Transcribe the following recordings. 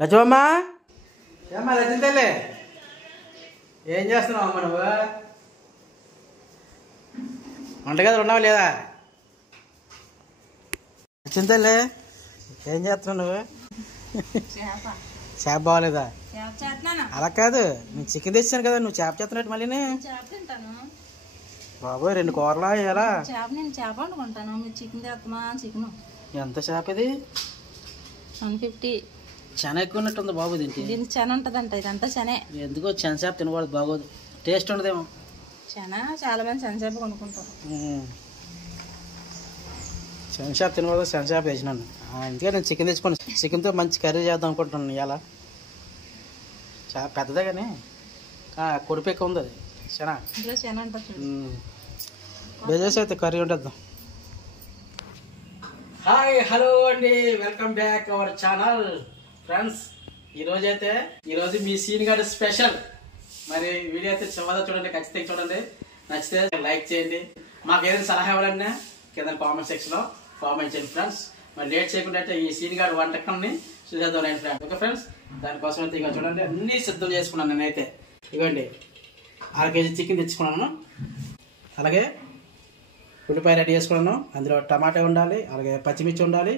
లక్ష్మమ్మ ఏమ్మా లక్ష్మి తల్లి ఏం చేస్తున్నావు అమ్మ నువ్వు? వంటగదిలో ఉన్నావు లేదా? లక్ష్మి తల్లి ఏం చేస్తున్నావు నువ్వు? చేప బాగోలేదా? అలా కాదు, నేను చికెన్ తెచ్చాను కదా, నువ్వు చేప చేస్తున్నట్టు మళ్ళీ బాబోయ్ 2 కూరలా ఎలా చేప వండుకుంటాను. మీరు చికెన్ తెస్తామా? చికెన్ ఎంత చేప ఇది? 150. చాలా ఎక్కువ ఉన్నట్టుంది బాబు. దీనికి శన ఉంటుందంట, ఇదంతా శనే. ఎందుకో శన చేప తినకూడదు, బాగోదు, టేస్ట్ ఉండదేమో. శన చాలా మంది శన చేప కొనుక్కుంటారు. శన చేప తినకూడదు, శన చేప తెచ్చినాను. అందుకే నేను చికెన్ తెచ్చుకోను. చికెన్తో మంచి కర్రీ చేద్దాం అనుకుంటున్నాను ఇలా. చాలా పెద్దదే కానీ కొడుపు ఎక్కువ ఉంది. అది శన ఇంట్లో శన ఉంటుంది. బేజేసి అయితే కర్రీ ఉంటుంది. హాయ్ హలో అండి, welcome back our channel friends. ఈరోజు మీ సీన్ గారి స్పెషల్. మరి వీడియో అయితే చివరిగా చూడండి, ఖచ్చితంగా చూడండి. నచ్చితే లైక్ చేయండి. మాకు ఏదైనా సలహా ఇవ్వాలన్నా కింద కామెంట్ సెక్షన్లో కామెంట్ చేయండి ఫ్రెండ్స్. మరి లేట్ చేయకుండా అయితే ఈ సీన్ గారి వంటకాన్ని చూసేద్దాం నేను ఫ్రెండ్స్. ఓకే ఫ్రెండ్స్, దానికోసం అయితే ఇక చూడండి అన్నీ సిద్ధం చేసుకున్నాను నేనైతే. ఇవ్వండి 1/2 కేజీ చికెన్ తెచ్చుకున్నాను, అలాగే ఉల్లిపాయ రెడీ చేసుకున్నాను, అందులో టమాటా ఉండాలి, అలాగే పచ్చిమిర్చి ఉండాలి.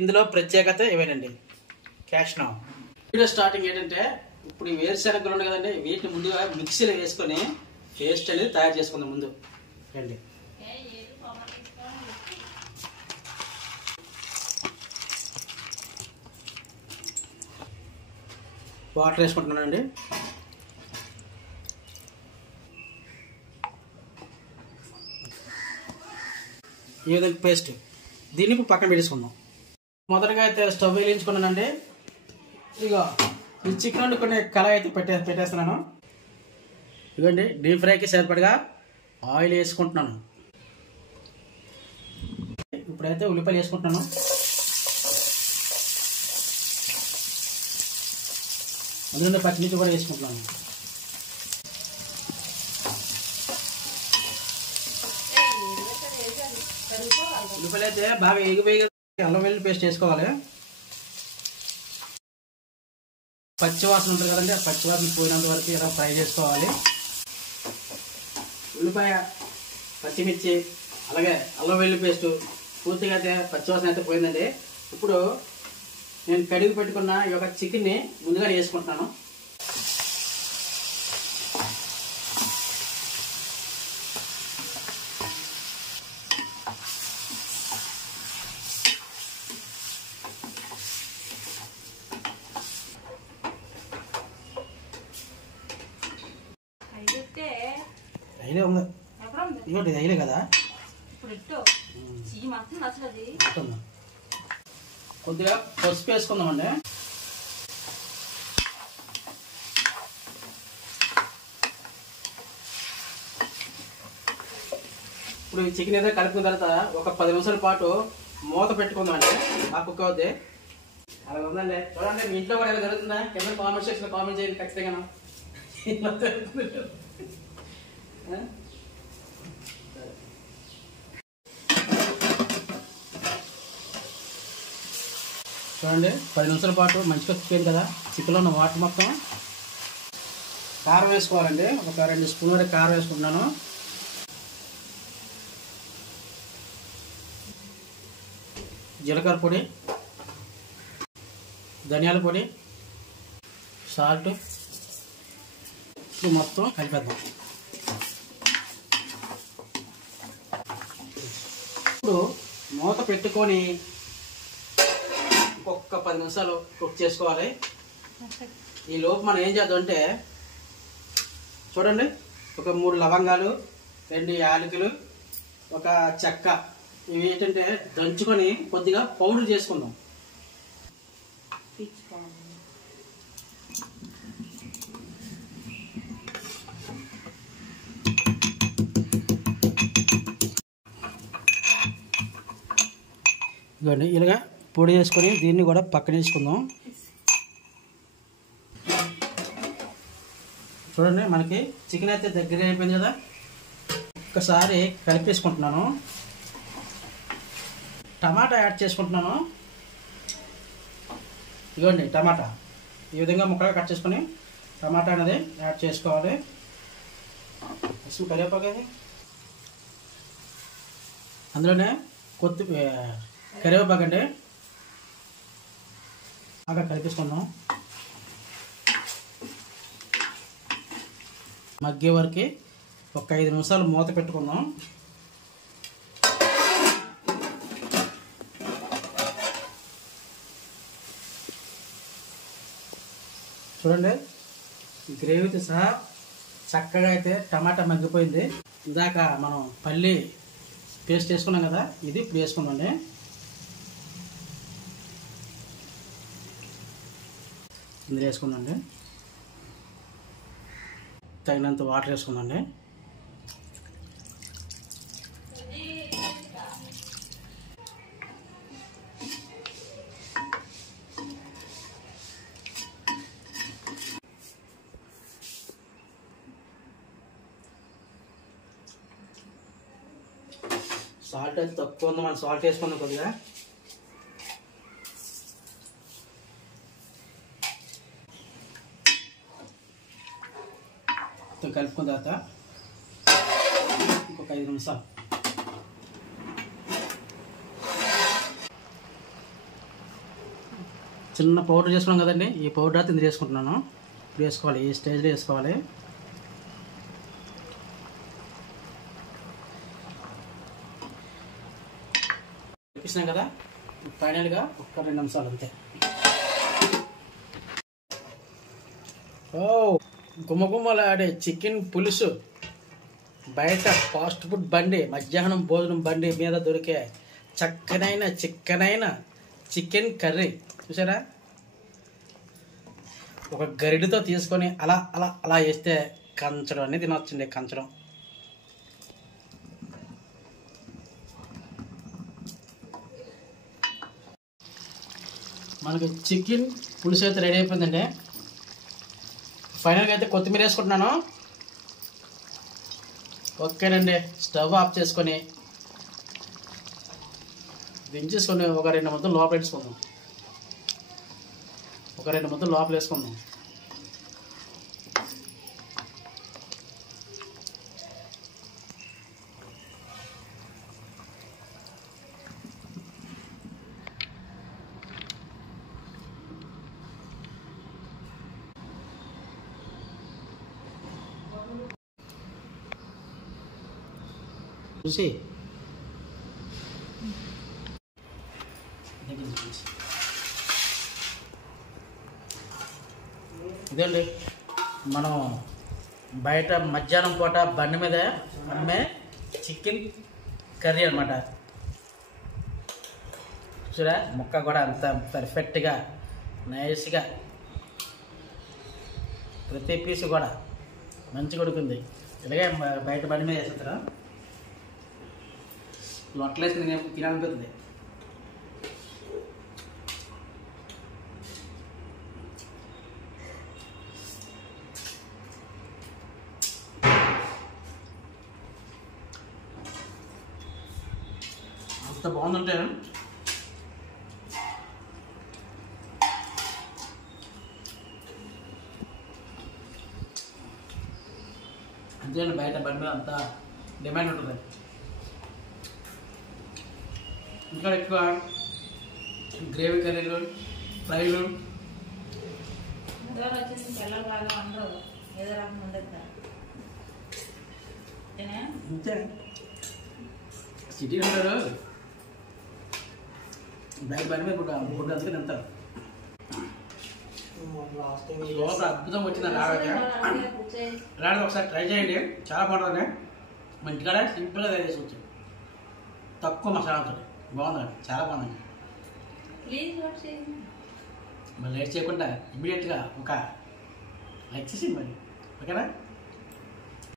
ఇందులో ప్రత్యేకత ఇవేనండి, క్యాష్నో. వీడియో స్టార్టింగ్ ఏంటంటే, ఇప్పుడు ఈ వేరుశెనగలు ఉన్నాయి కదండి, వీటిని ముందుగా మిక్సీలో వేసుకొని పేస్ట్ అనేది తయారు చేసుకుందాం ముందు. రండి, వాటర్ వేసుకుంటున్నానండి. ఈ విధంగా పేస్ట్ దీన్ని ఇప్పుడు పక్కన పెట్టేసుకుందాం. మొదటగా అయితే స్టవ్ వేయించుకున్నానండి. ఇక ఈ చికెన్ వండుకునే కళాయి అయితే పెట్టేస్తున్నాను. ఇదిగోండి, డీప్ ఫ్రైకి సరిపడగా ఆయిల్ వేసుకుంటున్నాను. ఇప్పుడైతే ఉల్లిపాయలు వేసుకుంటున్నాను. అందులో పచ్చిమిర్చి కూడా వేసుకుంటున్నాను. ఉల్లిపాయలు అయితే బాగా ఎగిపోయి అల్లం వెల్లుల్లి పేస్ట్ వేసుకోవాలి. పచ్చివాసన ఉంటుంది కదండి, ఆ పచ్చివాసన పోయినంత వరకు ఇలా ఫ్రై చేసుకోవాలి. ఉల్లిపాయ, పచ్చిమిర్చి, అలాగే అల్లం వెల్లుల్లి పేస్ట్ పూర్తిగా అయితే పచ్చివాసన అయితే పోయిందండి. ఇప్పుడు నేను కడిగి పెట్టుకున్న ఈ యొక్క చికెన్ని ముందుగా వేసుకుంటున్నాను. అయిలే ఉంది, ఇంకోటి అయిలే కదా. కొద్దిగా పసుపు వేసుకుందామండి. ఇప్పుడు ఈ చికెన్ ఏదో కలుపుకున్న తర్వాత ఒక 10 నిమిషాల పాటు మూత పెట్టుకుందామండి. ఆ కుక్ అవుద్ది. అలా ఉందండి, చూడండి. మీ ఇంట్లో కూడా ఎలా జరుగుతుందా? కింద కామెంట్ సెక్షన్లో కామెంట్ చేయండి ఖచ్చితంగా. చూడండి, 10 నిమిషాల పాటు మంచిగా కుక్కింది కదా. చికెన్లో ఉన్న వాటర్ మొత్తం. కారం వేసుకోవాలండి, ఒక 2 స్పూన్ వరకు కారం వేసుకుంటున్నాను. జీలకర్ర పొడి, ధనియాల పొడి, సాల్ట్, ఇప్పుడు మొత్తం కలిపేద్దాం. ఇప్పుడు మూత పెట్టుకొని ఇంకొక 10 నిమిషాలు కుక్ చేసుకోవాలి. ఈ లోపు మనం ఏం చేద్దాం అంటే, చూడండి, ఒక 3 లవంగాలు, 2 యాలకులు, ఒక చెక్క, ఇవి ఏంటంటే దంచుకొని కొద్దిగా పౌడర్ చేసుకుందాం. ఇదిగోండి, ఇలాగా పొడి చేసుకొని దీన్ని కూడా పక్కన వేసుకుందాం. చూడండి, మనకి చికెన్ అయితే దగ్గర అయిపోయింది కదా. ఒక్కసారి కలిపేసుకుంటున్నాను. టమాటా యాడ్ చేసుకుంటున్నాను. ఇదిగోండి టమాటా ఈ విధంగా ముక్కలుగా కట్ చేసుకొని టమాటా అనేది యాడ్ చేసుకోవాలి. కరివేపాకు అందులోనే కరివేపాకు అండి బాగా కలిపిస్తున్నాం. మగ్గే వరకు ఒక 5 నిమిషాలు మూత పెట్టుకుందాం. చూడండి గ్రేవీతో సహా చక్కగా అయితే టమాటా మగ్గిపోయింది. ఇందాక మనం పల్లి పేస్ట్ వేసుకున్నాం కదా, ఇది ఇప్పుడు వేసుకున్నాండి. ఇందులో వేసుకున్నాండి. తగినంత వాటర్ వేసుకున్నాండి. సాల్ట్ అయితే తక్కువ ఉంది, మనం సాల్ట్ వేసుకున్నాం కొద్దిగా. కలుపుకున్న తర్వాత ఇంకొక 5 నిమిషాలు. చిన్న పౌడర్ చేసుకున్నాం కదండి, ఈ పౌడర్ అయితే ఇందులో వేసుకుంటున్నాను. ఇప్పుడు వేసుకోవాలి, ఈ స్టేజ్లో వేసుకోవాలి. చూపిస్తున్నాం కదా, ఫైనల్గా ఒక్క 2 నిమిషాలు అంతే. ఓ గుమ్మగుమ్మలాడే చికెన్ పులుసు బయట ఫాస్ట్ ఫుడ్ బండి, మధ్యాహ్నం భోజనం బండి మీద దొరికే చిక్కనైన చికెన్ కర్రీ చూసారా? ఒక గరిడితో తీసుకొని అలా అలా అలా వేస్తే కంచడం అనేది తినొచ్చండి. కంచడం మనకి చికెన్ పులుసు అయితే రెడీ అయిపోయిందండి. ఫైనల్గా అయితే కొత్తిమీర వేసుకుంటున్నాను. ఓకేనండి, స్టవ్ ఆఫ్ చేసుకొని దించేసుకొని ఒక 2 ముద్దలు లోపల వేసుకుందాం. ఒక 2 ముద్దలు లోపల వేసుకుందాం. చూసి ఇదండి మనం బయట మధ్యాహ్నం పూట బండి మీద అమ్మే చికెన్ కర్రీ అనమాట. చూసారా ముక్క కూడా అంత పర్ఫెక్ట్గా నైస్గా ప్రతి పీసు కూడా మంచిగా ఉడుకుంది. ఇలాగే బయట బండి మీద వేసేస్తారా, లొట్టలేసి నేను తినాలనిపిస్తుంది. అంత బాగుందంటే అంతే బయట బండి మీద అంత డిమాండ్ ఉంటుంది. ఇంకా ఎక్కువ గ్రేవీ కర్రీలు, ఫ్రైలు అంతే. సిటీ ఉంటారు బయట బండి మీద ఫుడ్ అందుకే తింటారు. లోపల అద్భుతంగా వచ్చిందండి. రావడం ఒకసారి ట్రై చేయండి, చాలా బాగుంటుంది. మన ఇంటికాడ సింపుల్గా తయారు చేసుకోవచ్చు, తక్కువ మసాలాతో. బాగుందండి, చాలా బాగుందండి. మరి లేట్ చేయకుండా ఇమ్మీడియట్గా ఒక లైక్ చేసి మరి ఓకేనా.